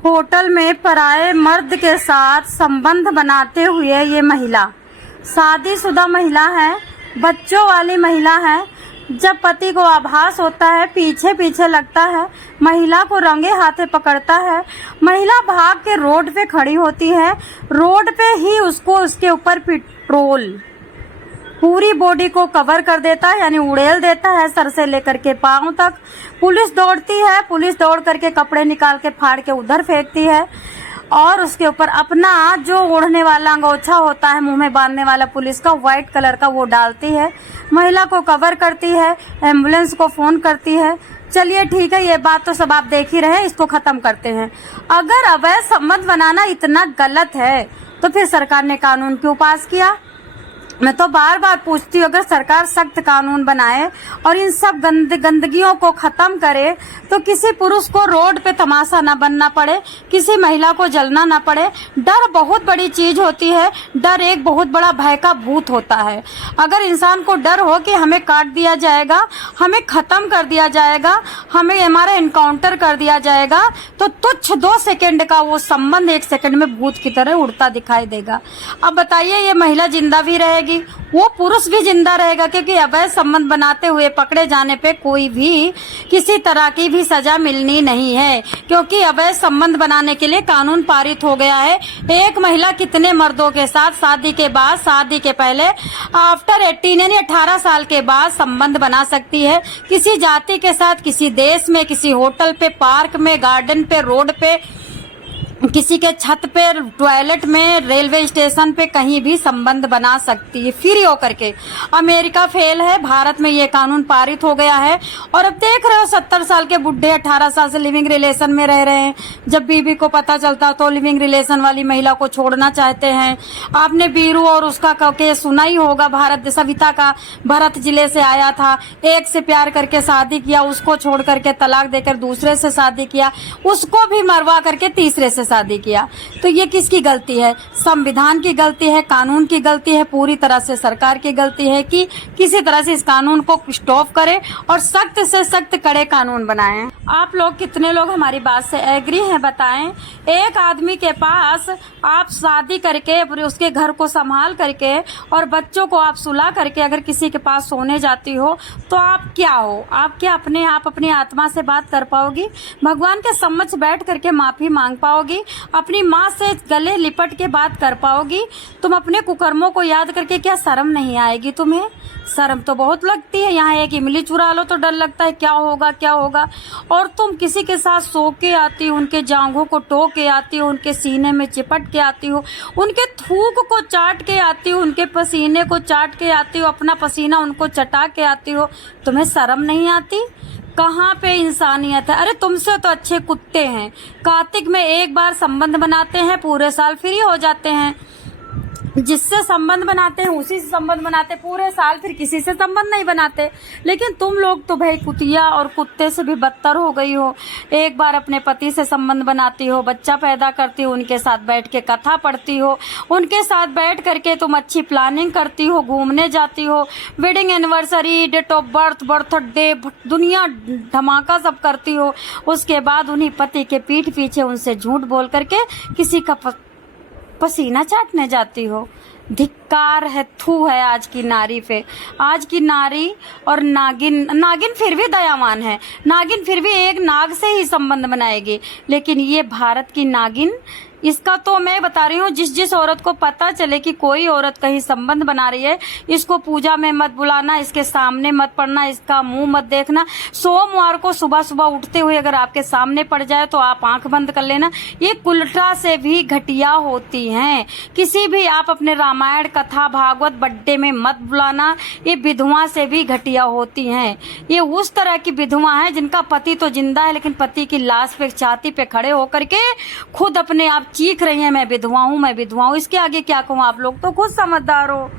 Hotel में पराये मर्द के साथ संबंध बनाते हुए ये महिला शादीशुदा महिला है, बच्चों वाली महिला है। जब पति को आभास होता है, पीछे पीछे लगता है, महिला को रंगे हाथे पकड़ता है। महिला भाग के रोड पे खड़ी होती है। रोड पे ही उसको उसके ऊपर पेट्रोल पूरी बॉडी को कवर कर देता है, यानी उड़ेल देता है सर से लेकर के पांव तक। पुलिस दौड़ती है, पुलिस दौड़ करके कपड़े निकाल के फाड़ के उधर फेंकती है और उसके ऊपर अपना जो ओढ़ने वाला अंगोछा होता है, मुंह में बांधने वाला पुलिस का, व्हाइट कलर का, वो डालती है। महिला को कवर करती है, एम्बुलेंस को फोन करती है। चलिए ठीक है, ये बात तो सब आप देख ही रहे, इसको खत्म करते हैं। अगर अवैध संबंध बनाना इतना गलत है तो फिर सरकार ने कानून क्यों पास किया? मैं तो बार बार पूछती हूँ, अगर सरकार सख्त कानून बनाए और इन सब गंदगियों को खत्म करे तो किसी पुरुष को रोड पे तमाशा न बनना पड़े, किसी महिला को जलना न पड़े। डर बहुत बड़ी चीज होती है, डर एक बहुत बड़ा भय का भूत होता है। अगर इंसान को डर हो कि हमें काट दिया जाएगा, हमें खत्म कर दिया जाएगा, हमें हमारा एनकाउंटर कर दिया जाएगा, तो तुच्छ 2 सेकंड का वो संबंध 1 सेकंड में भूत की तरह उड़ता दिखाई देगा। अब बताइए, ये महिला जिंदा भी रहेगी, वो पुरुष भी जिंदा रहेगा, क्योंकि अवैध संबंध बनाते हुए पकड़े जाने पे कोई भी किसी तरह की भी सजा मिलनी नहीं है, क्योंकि अवैध संबंध बनाने के लिए कानून पारित हो गया है। एक महिला कितने मर्दों के साथ शादी के बाद, शादी के पहले, आफ्टर 18 यानी 18 साल के बाद संबंध बना सकती है, किसी जाति के साथ, किसी देश में, किसी होटल पे, पार्क में, गार्डन पे, रोड पे, किसी के छत पे, टॉयलेट में, रेलवे स्टेशन पे, कहीं भी संबंध बना सकती है फ्री होकर के। अमेरिका फेल है, भारत में ये कानून पारित हो गया है। और अब देख रहे हो 70 साल के बुढ़े 18 साल से लिविंग रिलेशन में रह रहे हैं। जब बीवी को पता चलता तो लिविंग रिलेशन वाली महिला को छोड़ना चाहते हैं। आपने बीरू और उसका केस सुना ही होगा, भारत सविता का, भरत जिले से आया था, एक से प्यार करके शादी किया, उसको छोड़ करके तलाक देकर दूसरे से शादी किया, उसको भी मरवा करके तीसरे से शादी किया। तो ये किसकी गलती है? संविधान की गलती है, कानून की गलती है, पूरी तरह से सरकार की गलती है कि किसी तरह से इस कानून को स्टॉप करे और सख्त से सख्त कड़े कानून बनाएं। आप लोग कितने लोग हमारी बात से एग्री हैं बताएं। एक आदमी के पास आप शादी करके, उसके घर को संभाल करके और बच्चों को आप सुला करके अगर किसी के पास सोने जाती हो तो आप क्या हो? आप क्या अपने आप अपनी आत्मा से बात कर पाओगी? भगवान के समक्ष बैठ करके माफी मांग पाओगी? अपनी माँ से गले लिपट के बात कर पाओगी? तुम अपने कुकर्मों को याद करके क्या शर्म नहीं आएगी तुम्हें? शर्म तो बहुत लगती है। यहाँ एक इमली चुरा लो तो डर लगता है क्या होगा क्या होगा। और तुम किसी के साथ सो के आती हो, उनके जांघों को टो के आती हो, उनके सीने में चिपट के आती हो, उनके थूक को चाट के आती हो, उनके पसीने को चाट के आती हो, अपना पसीना उनको चटा के आती हो। तुम्हें शर्म नहीं आती? कहाँ पे इंसानियत है? अरे तुमसे तो अच्छे कुत्ते हैं, कार्तिक में एक बार संबंध बनाते हैं, पूरे साल फ्री हो जाते हैं। जिससे संबंध बनाते हैं उसी से संबंध बनाते, पूरे साल फिर किसी से संबंध नहीं बनाते। लेकिन तुम लोग तो भाई कुतिया और कुत्ते से भी बदतर हो गई हो। एक बार अपने पति से संबंध बनाती हो, बच्चा पैदा करती हो, उनके साथ बैठ के कथा पढ़ती हो, उनके साथ बैठ करके तुम अच्छी प्लानिंग करती हो, घूमने जाती हो, wedding anniversary, date of birth, birthday, दुनिया धमाका सब करती हो। उसके बाद उन्हीं पति के पीठ पीछे उनसे झूठ बोल करके किसी का पसीना चाटने जाती हो। धिक्कार है, थू है आज की नारी पे। आज की नारी और नागिन फिर भी दयावान है, नागिन फिर भी एक नाग से ही संबंध बनाएगी। लेकिन ये भारत की नागिन, इसका तो मैं बता रही हूँ, जिस औरत को पता चले कि कोई औरत कहीं संबंध बना रही है, इसको पूजा में मत बुलाना, इसके सामने मत पड़ना, इसका मुंह मत देखना। सोमवार को सुबह सुबह उठते हुए अगर आपके सामने पड़ जाए तो आप आंख बंद कर लेना। ये कुलटा से भी घटिया होती हैं। किसी भी आप अपने रामायण कथा, भागवत, बड्डे में मत बुलाना। ये विधवा से भी घटिया होती हैं। ये उस तरह की विधवा है जिनका पति तो जिंदा है, लेकिन पति की लाश पे, छाती पे खड़े होकर के खुद अपने आप चीख रही हैं, मैं विधवा हूँ, मैं विधवा हूँ। इसके आगे क्या कहूँ? आप लोग तो खुद समझदार हो।